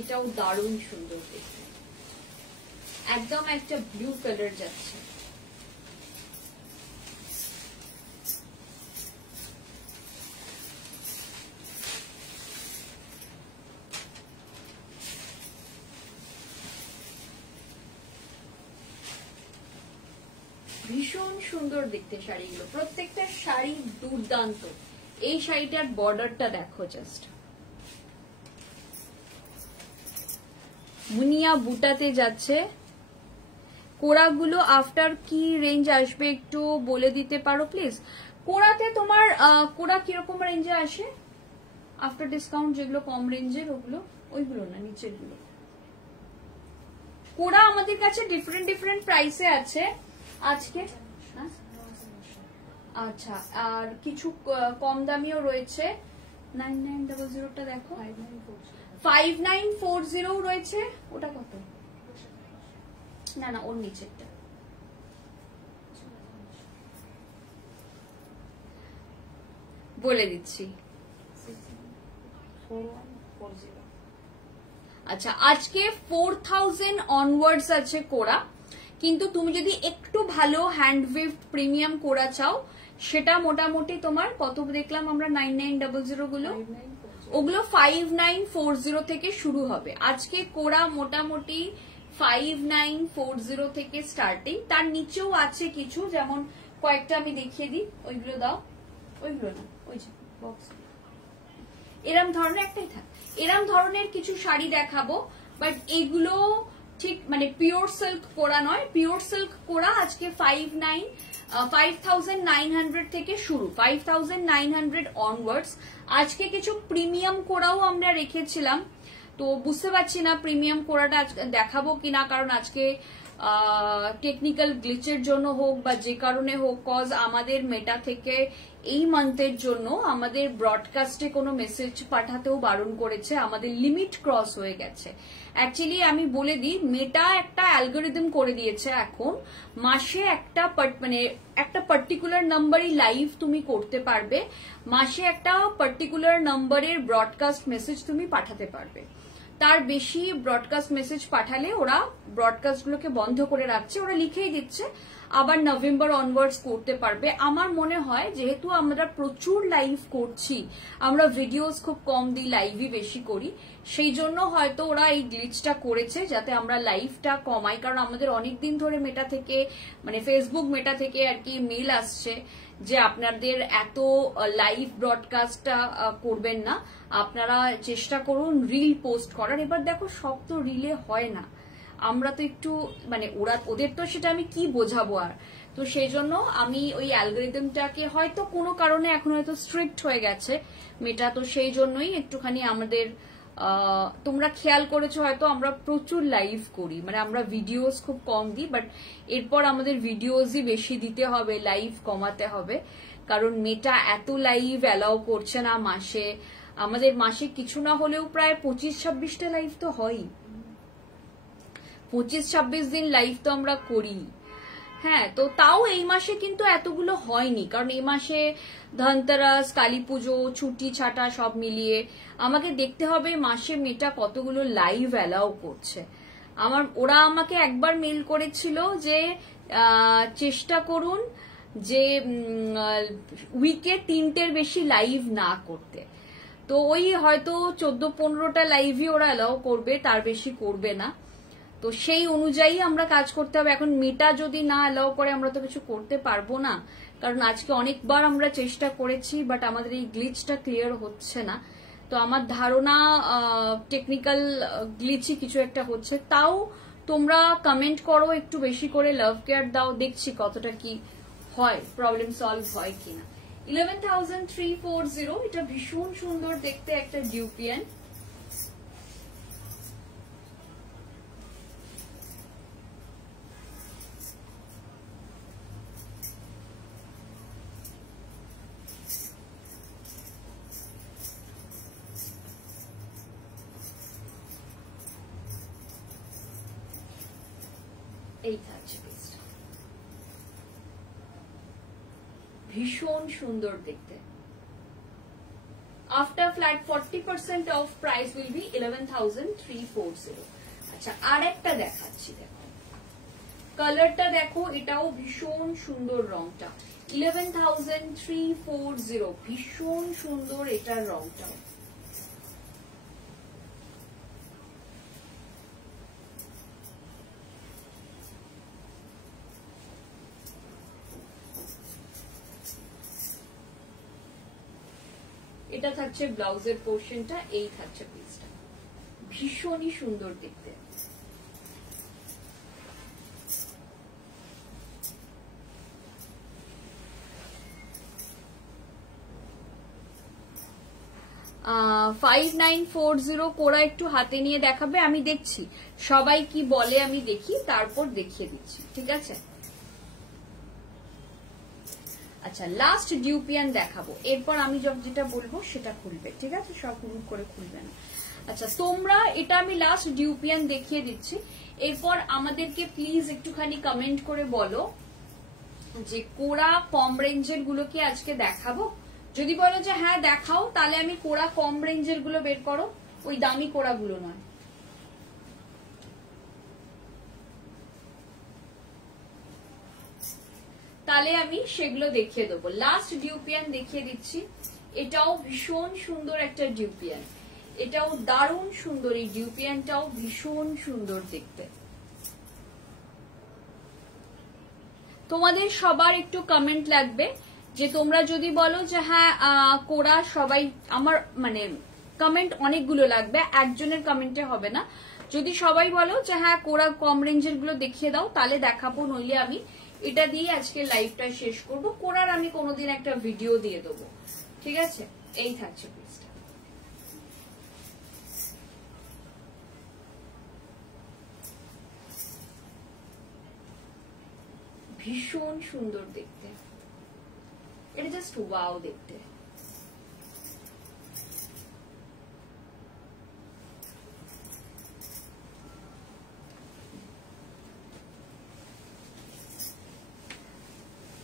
এটাও দারুণ সুন্দর দেখতে, একদম একটা ব্লু কালার যাচ্ছে। ভীষণ সুন্দর দেখতে শাড়িগুলো, প্রত্যেকটা শাড়ি দুর্দান্ত। এই শাড়িটার বর্ডারটা দেখো জাস্ট, মুনিয়া বুটাতে যাচ্ছে। কোড়াগুলো আফটার কি রেঞ্জ আসবে একটু বলে দিতে পারো প্লিজ? কোড়াতে তোমার কোড়া কিরকম রেঞ্জে আসে আফটার ডিসকাউন্ট? যেগুলো কম রেঞ্জের ওগুলো, ওইগুলো না, নিচের গুলো। কোড়া আমাদের কাছে ডিফারেন্ট ডিফারেন্ট প্রাইসে আছে আজকে। আচ্ছা, আর কিছু কম দামিও রয়েছে। 9900টা দেখো, 5940 রয়েছে। ওটা কত? না না, ওর নিচেরটা। বলে দিচ্ছি। আচ্ছা, আজকে 4000 অনওয়ার্ডস আছে কোড়া, কিন্তু তুমি যদি একটু ভালো হ্যান্ড উইভড প্রিমিয়াম কোড়া চাও সেটা মোটামুটি তোমার কত দেখলাম আমরা 9900 গুলো, ওগুলো 5940 থেকে শুরু হবে। আজকে কোড়া মোটামুটি 5940 থেকে স্টার্টিং, তার নিচেও আছে কিছু, যেমন কয়েকটা আমি দেখিয়ে দিই। ওইগুলো দাও, ওইগুলো না, ওই যে বক্স, এরম ধরনের একটাই থাক। এরম ধরনের কিছু শাড়ি দেখাবো, বাট এগুলো ঠিক মানে পিওর সিল্ক কোড়া নয়। পিওর সিল্ক কোড়া আজকে 5900 থেকে শুরু, 5900 অনওয়ার্ডস। আজকে কিছু প্রিমিয়াম কোড়াও আমরা রেখেছিলাম, তো বুঝতে পারছি না প্রিমিয়াম কোড়াটা দেখাবো কিনা, কারণ আজকে টেকনিক্যাল গ্লিচের জন্য হোক বা যে কারণে হোক, কজ আমাদের মেটা থেকে এই মান্থের জন্য আমাদের ব্রডকাস্টে কোনো মেসেজ পাঠাতেও বারণ করেছে, আমাদের লিমিট ক্রস হয়ে গেছে। অ্যাকচুয়ালি আমি বলে দিই, মেটা একটা অ্যালগোরিদম করে দিয়েছে, এখন মাসে একটা মানে একটা পার্টিকুলার নাম্বারই লাইভ তুমি করতে পারবে, মাসে একটা পার্টিকুলার নাম্বারের ব্রডকাস্ট মেসেজ তুমি পাঠাতে পারবে। তার বেশি ব্রডকাস্ট মেসেজ পাঠালে ওরা ব্রডকাস্ট গুলোকে বন্ধ করে রাখছে, ওরা লিখেই দিচ্ছে আবার নভেম্বর অনওয়ার্ডস করতে পারবে। আমার মনে হয় যেহেতু আমরা প্রচুর লাইভ করছি, আমরা ভিডিওস খুব কম দিই, লাইভই বেশি করি, সেই জন্য হয়তো ওরা এই গ্লিচটা করেছে যাতে আমরা লাইভটা কমাই। কারণ আমাদের অনেকদিন ধরে মেটা থেকে মানে ফেসবুক মেটা থেকে আর কি মেল আসছে যে আপনাদের এত লাইভ ব্রডকাস্টটা করবেন না, আপনারা চেষ্টা করুন রিল পোস্ট করার। এবার দেখো সব তো রিলে হয় না, আমরা তো একটু মানে ওদের তো সেটা আমি কি বোঝাবো আর। তো সেই জন্য আমি ওই অ্যালগোরিদমটাকে হয়তো কোনো কারণে এখন হয়তো স্ট্রিক্ট হয়ে গেছে মেটা, তো সেই জন্যই একটুখানি আমাদের তোমরা খেয়াল করেছো হয়তো আমরা প্রচুর লাইভ করি, মানে আমরা ভিডিওস খুব কম দিই, বাট এরপর আমাদের ভিডিওসই বেশি দিতে হবে, লাইভ কমাতে হবে, কারণ মেটা এত লাইভ অ্যালাউ করছে না মাসে। আমাদের মাসে কিছু না হলেও প্রায় 25-26টা লাইভ তো হয়ই, 25-26 দিন লাইভ তো আমরা করি। হ্যাঁ, তো তাও এই মাসে কিন্তু এতগুলো হয়নি, কারণ এই মাসে ধনতেরাস, কালী পুজো, ছুটি ছাটা সব মিলিয়ে আমাকে দেখতে হবে মাসে মেটা কতগুলো লাইভ অ্যালাউ করছে। ওরা আমাকে একবার মেল করেছিল যে চেষ্টা করুন যে উইকে 3টের বেশি লাইভ না করতে, তো ওই হয়তো 14-15টা লাইভই ওরা অ্যালাউ করবে, তার বেশি করবে না। তো সেই অনুযায়ী আমরা কাজ করতে হবে। এখন মেটা যদি না অ্যালাউ করে আমরা তো কিছু করতে পারবো না, কারণ আজকে অনেকবার আমরা চেষ্টা করেছি বাট আমাদের এই গ্লিচটা ক্লিয়ার হচ্ছে না। তো আমার ধারণা টেকনিক্যাল গ্লিচই কিছু একটা হচ্ছে। তাও তোমরা কমেন্ট করো, একটু বেশি করে লাভ কেয়ার দাও, দেখছি কতটা কি হয়, প্রবলেম সলভ হয় কিনা। 11,340, এটা ভীষণ সুন্দর দেখতে একটা ডিউপিয়ান। এই থাকছে পিসটা, ভীষণ সুন্দর দেখতে। After flat 40% of price will be 11,340। আচ্ছা, আর একটা দেখাচ্ছি, দেখো কালারটা দেখো, এটাও ভীষণ সুন্দর রংটা। 11,340, ভীষণ সুন্দর এটার রংটাও। এটা থাকছে ব্লাউজের পোর্শনটা, এই থাকছে পিসটা, ভীষণই সুন্দর দেখতে। আহ 5940 কোরা একটু হাতে নিয়ে দেখাবে, আমি দেখছি সবাই কি বলে, আমি দেখি তারপর দেখিয়ে দিচ্ছি, ঠিক আছে। আচ্ছা, লাস্ট ডিউপিয়ান দেখাবো, এরপর আমি যেটা বলবো সেটা খুলবে, ঠিক আছে, সব হুড় করে খুলবে না। আচ্ছা, তোমরা এটা আমি লাস্ট ডিউপিয়ান দেখিয়ে দিচ্ছি, এরপর আমাদেরকে প্লিজ একটুখানি কমেন্ট করে বলো যে কোরা কম রেঞ্জের গুলো কি আজকে দেখাবো। যদি বলো যে হ্যাঁ দেখাও, তাহলে আমি কোরা কম রেঞ্জের গুলো বের করো, ওই দামি কোরা গুলো নয়। তাহলে আমি সেগুলো দেখিয়ে দেবো। লাস্ট ডিউপিয়ান দেখিয়ে দিচ্ছি, এটাও ভীষণ সুন্দর একটা ডিউপিয়ান, এটাও দারুণ সুন্দর, এই ডিউপিয়ানটাও ভীষণ সুন্দর দেখতে। তোমাদের সবার একটু কমেন্ট লাগবে, যে তোমরা যদি বলো যে হ্যাঁ কোরা সবাই, আমার মানে কমেন্ট অনেকগুলো লাগবে, একজনের কমেন্টে হবে না। যদি সবাই বলো যে হ্যাঁ কোরা কম রেঞ্জের গুলো দেখিয়ে দাও, তাহলে দেখাবো, নইলে আমি এটা দিয়ে আজকে লাইভটা শেষ করব। কোরার আমি কোনোদিন একটা ভিডিও দিয়ে দেবো, ঠিক আছে। এই থাকছে পিসটা, ভীষণ সুন্দর দেখতে, এটা জাস্ট ওয়াও দেখতে।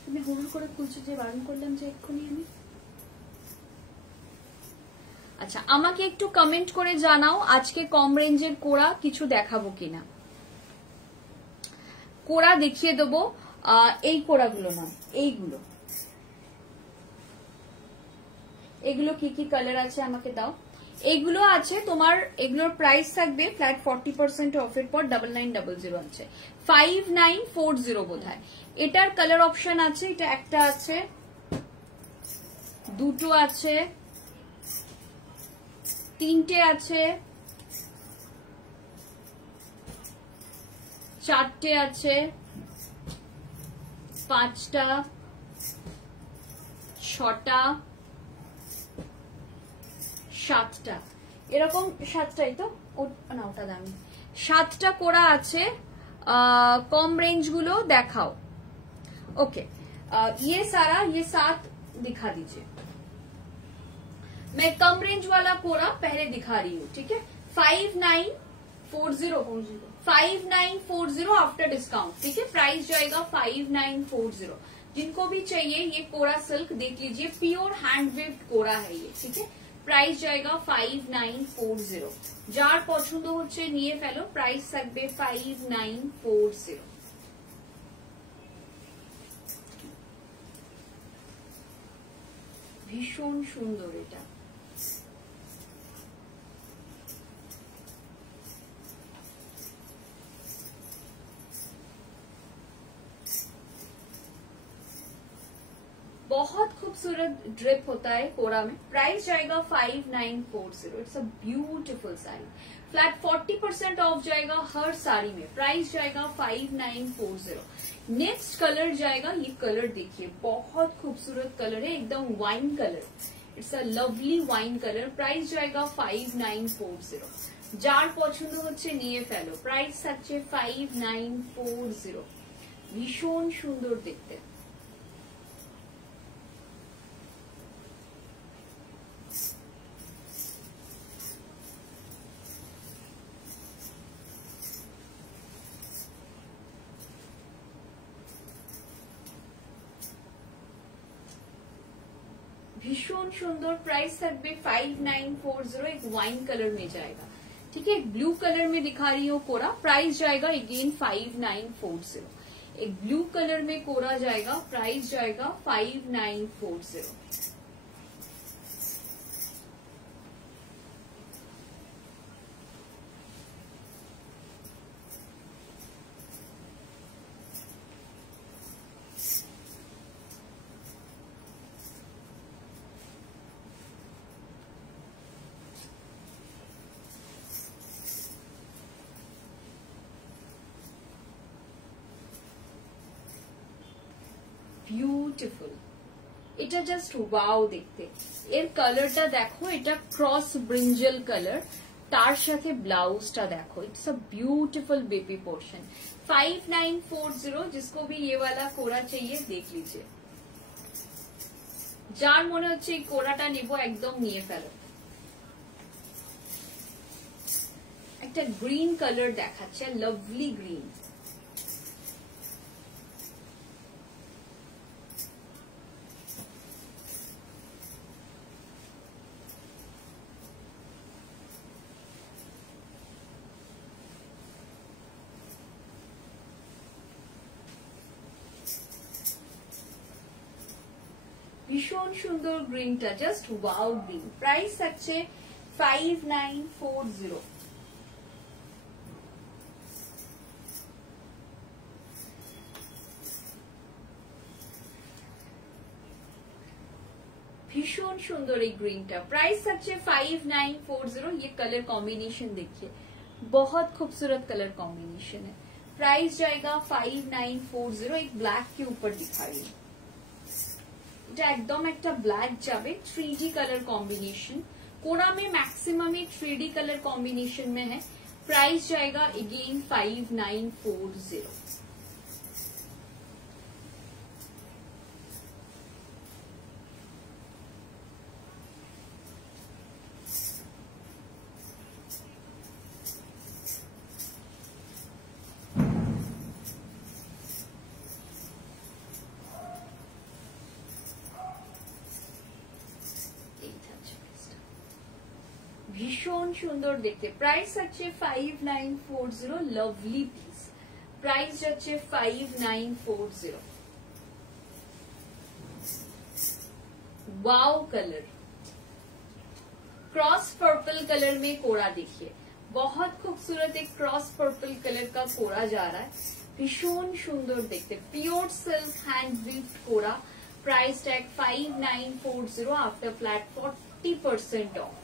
তুমি হুড় করে খুলছো যে, বারণ করলাম যে এক্ষুনি আমি। আচ্ছা, আমাকে একটু কমেন্ট করে জানাও আজকে কম রেঞ্জের কোরা কিছু দেখাবো কিনা। কোরা দেখিয়ে দেবো, এই কোরাগুলো নয়, এইগুলো, এগুলো কি কি কালার আছে আমাকে দাও। এগুলো আছে তোমার, এগুলোর প্রাইস থাকবে ফ্ল্যাট 40% অফের পর 9900 আছে, 5940 বোধ হয়। এটার কালার অপশন আছে, এটা একটা আছে, দুটো আছে, তিনটে আছে, চারটে আছে, পাঁচটা, ছটা, সাতটা, এরকম সাতটাই তো, না ওটা দামি, সাতটা কোরা আছে। কম রেঞ্জ গুলো দেখাও। ओके, ये सारा, ये 7 दिखा दीजिए। मैं कम रेंज वाला कोरा पहले दिखा रही हूँ, ठीक है। 5940 आफ्टर डिस्काउंट, ठीक है। प्राइस जाएगा 5940। जिनको भी चाहिए ये कोरा सिल्क देख लीजिए, प्योर हैंड वेव्ड कोरा है ये, ठीक है। प्राइस जाएगा 5940। जार पছন্দ হচ্ছে নিয়ে ফেলো, প্রাইস থাকবে 5940। ভীষণ সুন্দর এটা, बहुत खूबसूरत ड्रिप होता है कोरा में। प्राइस जाएगा 5940। It's a beautiful sari. Flat 40% of जाएगा हर साड़ी में। प्राइस जाएगा 5940। नेक्स्ट कलर जाएगा, ये कलर देखिए, बहुत खूबसूरत कलर है, एकदम wine colour. It's a lovely wine colour. Price जाएगा 5940। যার পছন্দ হচ্ছে নিয়ে ফেলো। প্রাইস থাকছে 5940। ভীষণ সুন্দর দেখতে। भीषण सुंदर। प्राइस থাকবে 5940। एक वाइन कलर में जाएगा, ठीक है। ब्लू कलर में दिखा रही हूँ कोरा। प्राइस जाएगा अगेन 5940। एक ब्लू कलर में कोरा जाएगा। प्राइस जाएगा 5940। বিউটিফুল। এটা জাস্ট ওয়াও দেখতে। এর কালারটা দেখো, এটা ক্রস ব্রিঞ্জল কালার, তার সাথে ব্লাউজটা দেখো। It's a beautiful baby portion. 5940। जिसको भी ये वाला कोरा चाहिए देख लीजिए। যার মনে হচ্ছে এই কোরাটা নিব একদম নিয়ে ফেলো। একটা গ্রিন কালার দেখাচ্ছে, লাভলি গ্রিন। ভীষণ সুন্দর গ্রিনটা, জাস্ট ওয়াও গ্রিন। প্রাইস থাকছে 5940। भीषण सुंदर ये ग्रीनটা। प्राइस থাকছে 5940। ये कलर कॉम्बिनेशन देखिए, बहुत खूबसूरत कलर कॉम्बिनेशन है। प्राइस जाएगा 5940। एक ब्लैक के ऊपर दिखा रही है, এটা একদম একটা ব্ল্যাক যাবে। 3D कलर कॉम्बिनेशन कोरा में मैक्सिमम 3D कलर कॉम्बिनेशन में है। प्राइस जाएगा अगेन 5940। ভীষণ সুন্দর দেখতে। প্রাইস হচ্ছে 5940। Lovely piece. প্রাইস যাচ্ছে 5940। Wow colour, cross purple colour में कोरा देखिए, बहुत खूबसूरत एक क्रॉस पर्पल कलर का कोरा जा रहा है। भीषण सुंदर देखते। Pure silk hand weaved kora. Price tag 5940 after flat 40% off.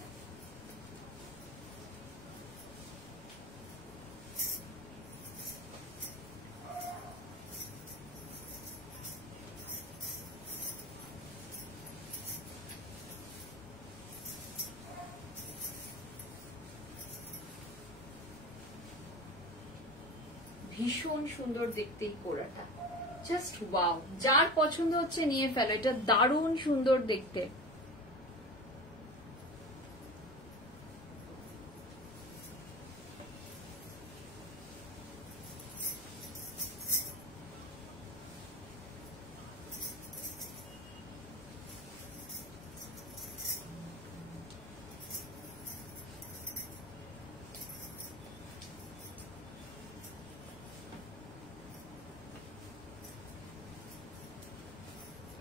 ভীষণ সুন্দর দেখতে এই কোরাটা, জাস্ট ওয়াও। যার পছন্দ হচ্ছে নিয়ে ফেলো, এটা দারুণ সুন্দর দেখতে।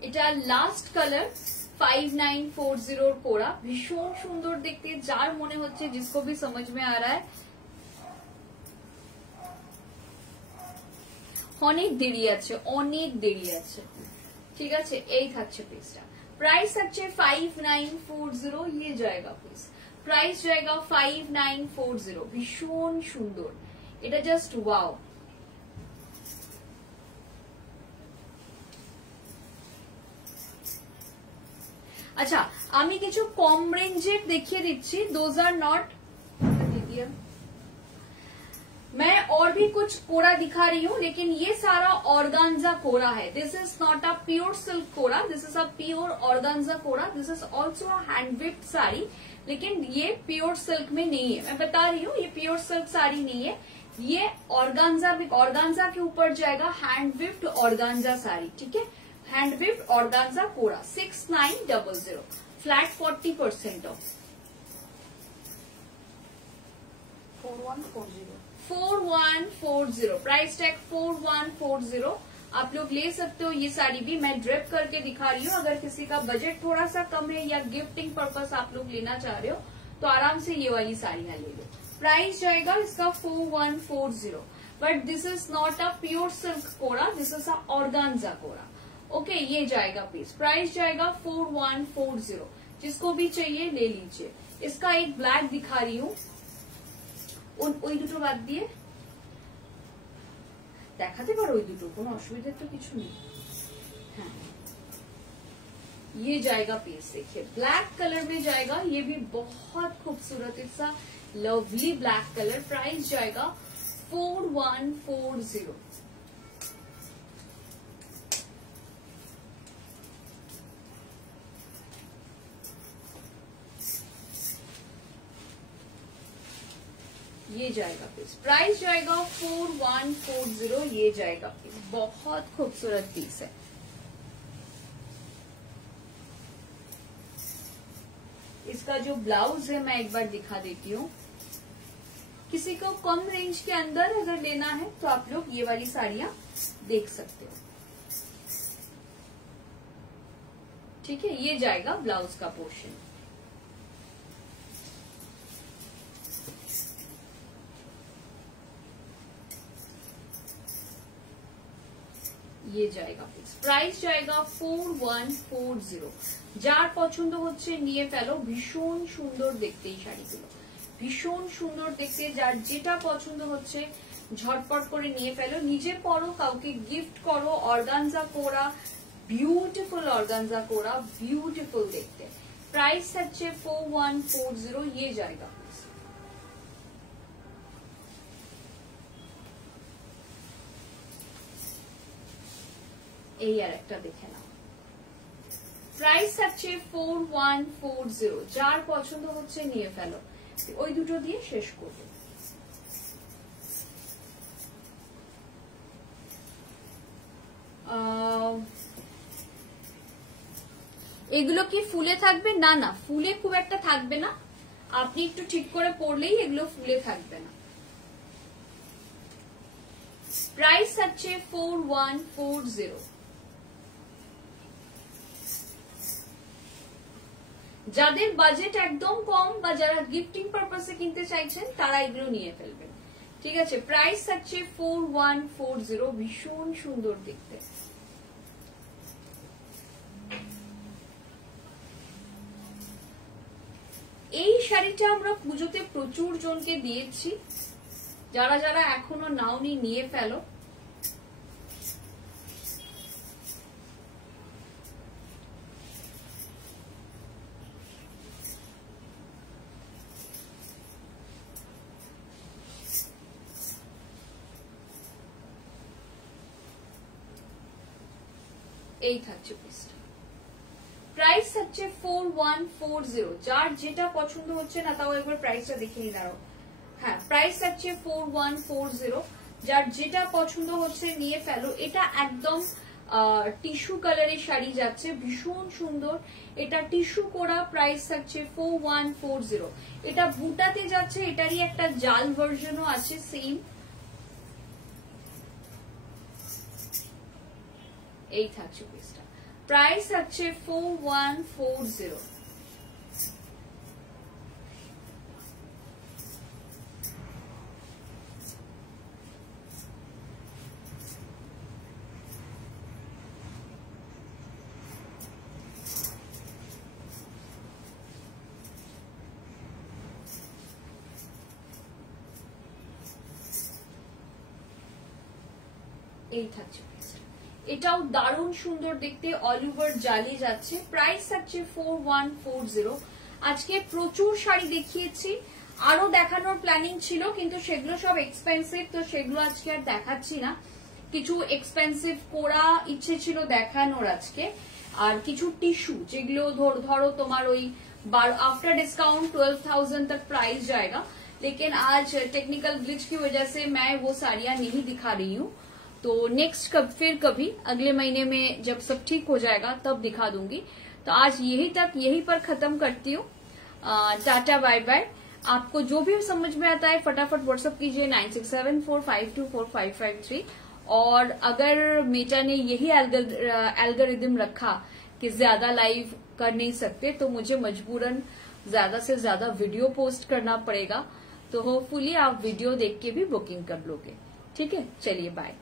এটা লাস্ট কালার 5940 कोरा। भीषण सुंदर देखते। जार मने होच्छे जिसको भी समझ में आ रहा है, অনেক দেরি আছে, অনেক দেরি আছে। ঠিক আছে, এই থাকছে পিসটা। প্রাইস থাকছে 5940, ये जाएगा পিস। প্রাইস जाएगा 5940, ভীষণ সুন্দর, এটা জাস্ট ওয়াও। আচ্ছা, আমি কিছু কম রেঞ্জের দেখিয়ে দিচ্ছি, दोज आर नॉट। मैं और भी कुछ कोरा दिखा रही हूँ, लेकिन ये सारा ऑर्गान्जा कोरा है। This is not a pure silk kora, this is a pure organza kora. This is also a hand weaved sari, लेकिन ये प्योर सिल्क में नहीं है। मैं बता रही हूँ, ये प्योर सिल्क साड़ी नहीं है, ये ऑर्गान्जा के ऊपर जाएगा, हैंड विप्ड ऑर्गान्जा साड़ी। ठीक है, hand weaved organza kora 6900, flat 40% off. 4140, price tag 4140। आप लोग ले सकते हो ये साड़ी भी, मैं ड्रेप करके दिखा रही हूँ। अगर किसी का बजट थोड़ा सा कम है या गिफ्टिंग पर्पस आप लोग लेना चाह रहे हो तो आराम से ये वाली साड़ियां ले लो। प्राइस जाएगा इसका 4140, but this is not a pure silk kora, this is a organza kora. Okay, ये जाएगा पीस। प्राइस जाएगा 4140, जिसको भी चाहिए ले लीजिए। इसका एक ब्लैक दिखा रही हूँ, ওই দুটো বাদ দিয়ে দেখাতে পারো, ওই দুটো কোনো অসুবিধা তো কিছু নেই। हाँ, ये जाएगा पीस, देखिए ब्लैक कलर में जाएगा, ये भी बहुत खूबसूरत सा लवली ब्लैक कलर। प्राइस जाएगा 4140। ये जाएगा पीस। प्राइस जाएगा 4140, ये जाएगा पीस। बहुत खूबसूरत पीस है। इसका जो ब्लाउज है मैं एक बार दिखा देती हूँ। किसी को कम रेंज के अंदर अगर लेना है तो आप लोग ये वाली साड़ियां देख सकते हो। ठीक है, ये जाएगा ब्लाउज का पोर्शन। ये जाएगा पीस। प्राइस जाएगा 4140। যার পছন্দ হচ্ছে নিয়ে ফেলো, ভীষণ সুন্দর দেখতে এই শাড়িগুলো, ভীষণ সুন্দর দেখতে। যার যেটা পছন্দ হচ্ছে ঝটপট করে নিয়ে ফেলো, নিজে পরো, কাউকে গিফট করো। অর্গানজা কোরা, বিউটিফুল অর্গানজা কোরা, বিউটিফুল দেখতে। प्राइस হচ্ছে 4140, ये जाएगा। এই আর একটা দেখে নাও। প্রাইস হচ্ছে 4140, যার পছন্দ হচ্ছে নিয়ে ফেলো। ওই দুটো দিয়ে শেষ করবো। এগুলো কি ফুলে থাকবে? না না, ফুলে খুব একটা থাকবে না, আপনি একটু ঠিক করে পরলেই এগুলো ফুলে থাকবে না। প্রাইস হচ্ছে 4140। যাদের বাজেট একদম কম বা যারা গিফটিং পারপাসে কিনতে চাইছেন তারা এগুলো নিয়ে ফেলবেন। ঠিক আছে, প্রাইস হচ্ছে 4140, ভীষণ সুন্দর দেখতে। এই শাড়িটা আমরা পুজোতে প্রচুর জনকে দিয়েছি, যারা যারা এখনো নাওনি নিয়ে ফেলো। এই থাকছে পিসটা। প্রাইস হচ্ছে 4140, যার যেটা পছন্দ হচ্ছে না তাও একবার প্রাইসটা দেখে নিয়ে দাঁড়াও। হ্যাঁ, প্রাইস হচ্ছে 4140, যার যেটা পছন্দ হচ্ছে নিয়ে ফেলো। এটা একদম টিস্যু কালারের শাড়ি যাচ্ছে, ভীষণ সুন্দর। এটা টিস্যু করা, প্রাইস হচ্ছে 4140। এটা বুটাতে যাচ্ছে, এটারই একটা জাল ভার্জনও আছে সেম। এই থাকছে পিসটা। প্রাইস হচ্ছে 4140। এই থাকছে, এটাও দারুণ সুন্দর দেখতে, অল ওভার জালি যাচ্ছে, প্রাইস থাকছে 4140। আজকে প্রচুর শাড়ি দেখিয়েছি, আরো দেখানোর প্ল্যানিং ছিল কিন্তু সেগুলো সব এক্সপেন্সিভ, তো সেগুলো আজকে আর দেখাচ্ছি না। কিছু এক্সপেন্সিভ কোরা ইচ্ছে ছিল দেখানোর আজকে, আর কিছু টিস্যু যেগুলো ধরো তোমার ওই आफ्टर डिस्काउंट 12,000 तक प्राइस जाएगा, लेकिन आज टेक्निकल ग्लिच की वजह से मैं वो साड़ियां नहीं दिखा रही हूँ। तो नेक्स्ट फिर कभी अगले महीने में जब सब ठीक हो जाएगा तब दिखा दूंगी। तो आज यही पर खत्म करती हूँ। Tata bye bye. आपको जो भी समझ में आता है फटाफट व्हाट्सएप कीजिए 9674524553। और अगर मेटा ने यही एल्गोरिदम रखा कि ज्यादा लाइव कर नहीं सकते तो मुझे मजबूरन ज्यादा से ज्यादा वीडियो पोस्ट करना पड़ेगा। तो होपफुली आप वीडियो देख के भी बुकिंग कर लोगे। ठीक है, चलिए बाय।